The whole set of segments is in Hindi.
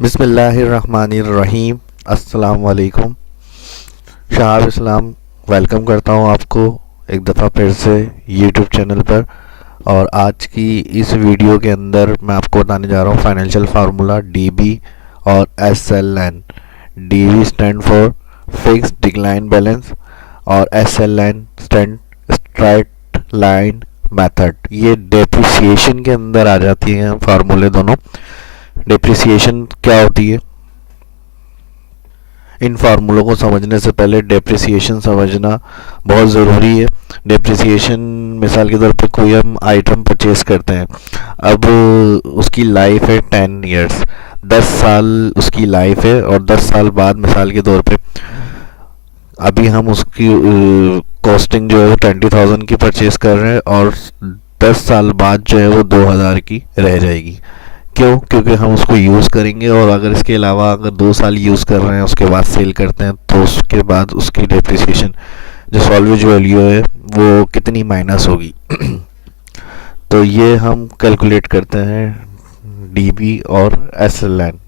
बिस्मिल्लाहिर्रहमानिर्रहीम। अस्सलाम वालेकुम। शहाब इस्लाम वेलकम करता हूँ आपको एक दफ़ा फिर से यूट्यूब चैनल पर। और आज की इस वीडियो के अंदर मैं आपको बताने जा रहा हूँ फाइनेंशियल फार्मूला डीबी और SLN. DB stand for fixed decline balance और SLN stand straight line method. ये डेप्रिसिएशन के अंदर आ जाती हैं फार्मूले दोनों। डेप्रिसिएशन क्या होती है, इन फार्मूलों को समझने से पहले डेप्रिसिएशन समझना बहुत ज़रूरी है। डेप्रिसिएशन मिसाल के तौर पे कोई हम आइटम परचेज करते हैं, अब उसकी लाइफ है 10 इयर्स, 10 साल उसकी लाइफ है। और 10 साल बाद मिसाल के तौर पे अभी हम उसकी कॉस्टिंग जो है वो 20,000 की परचेज कर रहे हैं और 10 साल बाद जो है वो 2,000 की रह जाएगी। क्यों? क्योंकि हम उसको यूज़ करेंगे और अगर इसके अलावा अगर 2 साल यूज़ कर रहे हैं उसके बाद सेल करते हैं तो उसके बाद उसकी डेप्रिसिएशन जो सॉल्वेज वैल्यू है वो कितनी माइनस होगी। तो ये हम कैलकुलेट करते हैं डीबी और SLN.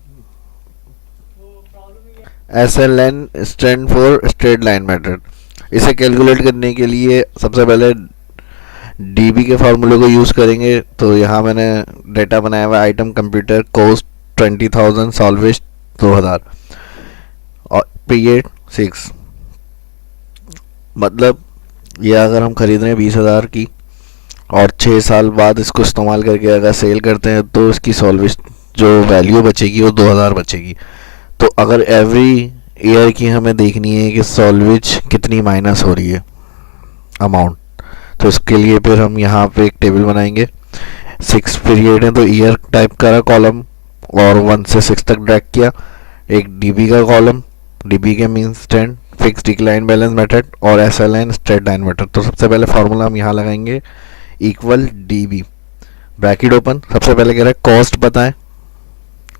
SLN stand for straight line method. इसे कैलकुलेट करने के लिए सबसे पहले डीबी के फार्मूले को यूज़ करेंगे। तो यहाँ मैंने डेटा बनाया हुआ आइटम कंप्यूटर कॉस्ट 20,000 सॉल्वेज 2,000 और पीरियड 6। मतलब ये अगर हम खरीद रहे हैं 20,000 की और 6 साल बाद इसको इस्तेमाल करके अगर सेल करते हैं तो इसकी सॉल्वेज जो वैल्यू बचेगी वो 2,000 बचेगी। तो अगर एवरी ईयर की हमें देखनी है कि सॉल्वेज कितनी माइनस हो रही है अमाउंट, तो इसके लिए फिर हम यहाँ पे एक टेबल बनाएंगे। 6 पीरियड है तो ईयर टाइप करा कॉलम और 1 से 6 तक ड्रैग किया। एक डीबी का कॉलम, डीबी के mean stand fix decline balance method और एसएलएन स्ट्रेट लाइन मेथड। तो सबसे पहले फार्मूला हम यहाँ लगाएंगे इक्वल डीबी ब्रैकेट ओपन। सबसे पहले कह रहा है कॉस्ट बताएं।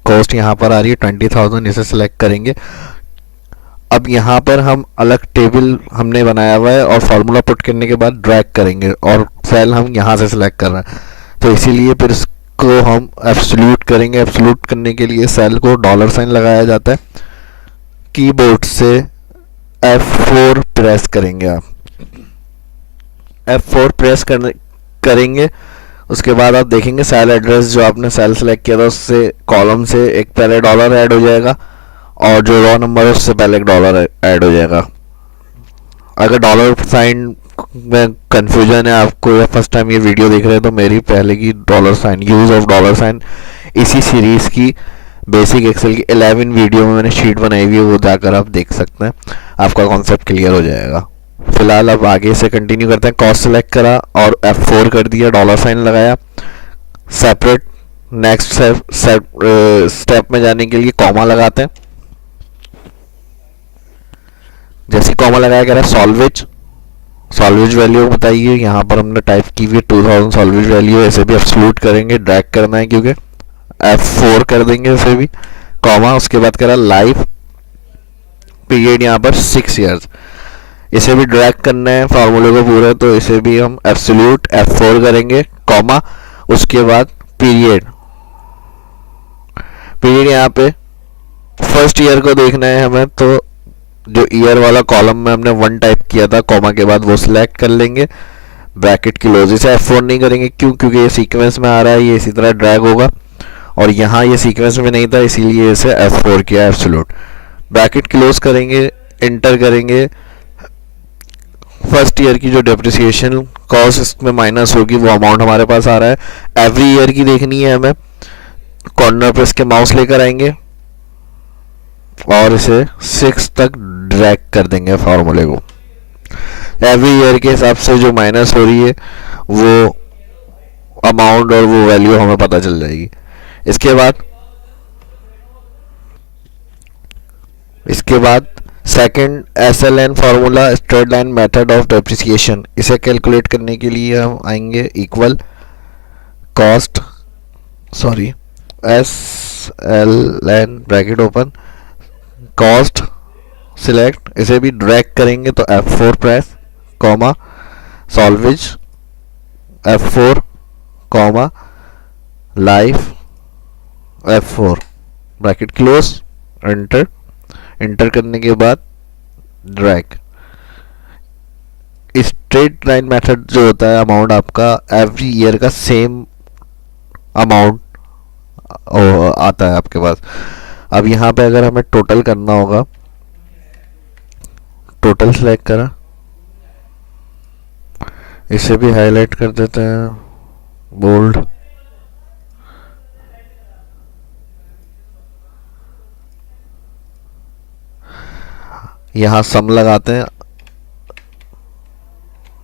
कॉस्ट यहाँ पर आ रही है 20,000, इसे सिलेक्ट करेंगे। अब यहाँ पर हम अलग टेबल हमने बनाया हुआ है और फार्मूला पुट करने के बाद ड्रैग करेंगे और सेल हम यहाँ से सिलेक्ट कर रहे हैं, तो इसीलिए फिर इसको हम एब्सोल्यूट करेंगे। एब्सोल्यूट करने के लिए सेल को डॉलर साइन लगाया जाता है। कीबोर्ड से F4 प्रेस करेंगे आप। F4 प्रेस करेंगे उसके बाद आप देखेंगे सेल एड्रेस जो आपने सेल सेलेक्ट किया था उससे कॉलम से एक पहले डॉलर ऐड हो जाएगा और जो रॉ नंबर है उससे पहले एक डॉलर ऐड हो जाएगा। अगर डॉलर साइन में कंफ्यूजन है आपको या फर्स्ट टाइम ये वीडियो देख रहे हैं तो मेरी पहले की dollar sign use of dollar sign इसी सीरीज़ की बेसिक एक्सेल की 11 वीडियो में मैंने शीट बनाई हुई है, वो जाकर आप देख सकते हैं, आपका कॉन्सेप्ट क्लियर हो जाएगा। फिलहाल अब आगे से कंटिन्यू करते हैं। कॉस्ट सेलेक्ट करा और F4 कर दिया, डॉलर साइन लगाया। सेपरेट नेक्स्ट स्टेप में जाने के लिए कॉमा लगाते हैं। जैसे कॉमा लगाया कह रहा है सॉल्वेज, सॉल्वेज वैल्यू बताइए। यहाँ पर हमने टाइप की हुई 2,000 सॉल्वेज वैल्यू, ऐसे भी एब्सोल्यूट करेंगे, ड्रैग करना है क्योंकि F4 कर देंगे ऐसे भी कॉमा। उसके बाद कह रहा है लाइफ पीरियड यहाँ पर 6 इयर्स, इसे भी ड्रैग करना है फार्मूले को पूरा, तो इसे भी हम एब्सोल्यूट F4 करेंगे कॉमा। उसके बाद पीरियड, पीरियड यहाँ पे फर्स्ट ईयर को देखना है हमें, तो जो ईयर वाला कॉलम में हमने 1 टाइप किया था कॉमा के बाद वो सिलेक्ट कर लेंगे, ब्रैकेट क्लोज। इसे F4 नहीं करेंगे क्यों? क्योंकि ये सीक्वेंस में आ रहा है, ये इसी तरह ड्रैग होगा और यहाँ ये सीक्वेंस में नहीं था इसीलिए इसे F4 किया एब्सोल्यूट। ब्रैकेट क्लोज करेंगे, इंटर करेंगे। फर्स्ट ईयर की जो डेप्रिसिएशन कॉस्ट इसमें माइनस होगी वो अमाउंट हमारे पास आ रहा है। एवरी ईयर की देखनी है हमें, कॉर्नर पे इसके माउस लेकर आएंगे और इसे 6 तक ड्रैग कर देंगे फार्मूले को। एवरी ईयर के हिसाब से जो माइनस हो रही है वो अमाउंट और वो वैल्यू हमें पता चल जाएगी। इसके बाद second SLN formula straight line method of depreciation. इसे कैलकुलेट करने के लिए हम आएंगे equal cost SLN bracket open cost select, इसे भी ड्रैग करेंगे तो F4 press comma salvage F4 comma life F4 bracket close, enter. Enter करने के बाद ड्रैग। स्ट्रेट लाइन मेथड जो होता है, अमाउंट आपका एवरी ईयर का सेम अमाउंट आता है आपके पास। अब यहाँ पे अगर हमें टोटल करना होगा, टोटल सेलेक्ट करा, इसे भी हाईलाइट कर देते हैं, बोल्ड। यहाँ सम लगाते हैं,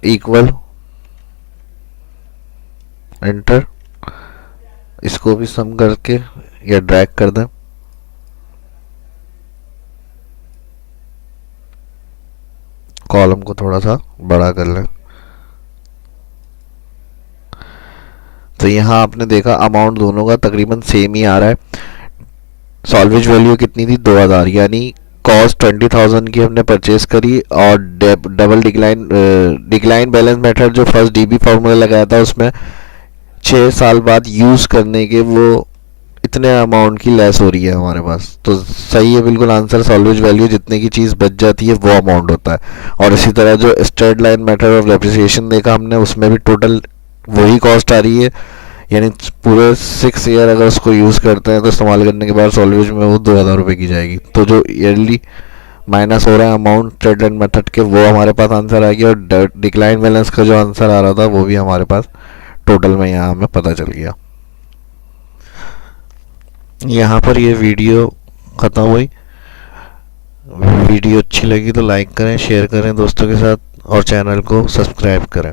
इक्वल, एंटर। इसको भी सम करके या ड्रैग कर दें। कॉलम को थोड़ा सा बड़ा कर लें। तो यहाँ आपने देखा अमाउंट दोनों का तकरीबन सेम ही आ रहा है। सॉल्वेज वैल्यू कितनी थी, 2000, यानी कॉस्ट 20,000 की हमने परचेज करी, और डबल डिक्लाइन बैलेंस मेथड जो फर्स्ट डीबी फार्मूला लगाया था उसमें 6 साल बाद यूज़ करने के वो इतने अमाउंट की लेस हो रही है हमारे पास। तो सही है बिल्कुल आंसर, सॉल्वेज वैल्यू जितने की चीज़ बच जाती है वो अमाउंट होता है। और इसी तरह जो straight line method of depreciation देखा हमने, उसमें भी टोटल वही कॉस्ट आ रही है, यानी पूरे 6 ईयर अगर उसको यूज़ करते हैं तो इस्तेमाल करने के बाद सॉल्वेज में वो 2000 रुपये की जाएगी। तो जो ईयरली माइनस हो रहा है अमाउंट स्ट्रेट लाइन मेथड के, वो हमारे पास आंसर आ गया, और डिक्लाइन बैलेंस का जो आंसर आ रहा था वो भी हमारे पास टोटल में यहाँ हमें पता चल गया। यहाँ पर ये वीडियो ख़त्म हुई। वीडियो अच्छी लगी तो लाइक करें, शेयर करें दोस्तों के साथ, और चैनल को सब्सक्राइब करें।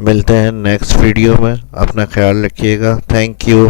मिलते हैं नेक्स्ट वीडियो में, अपना ख्याल रखिएगा। Thank you.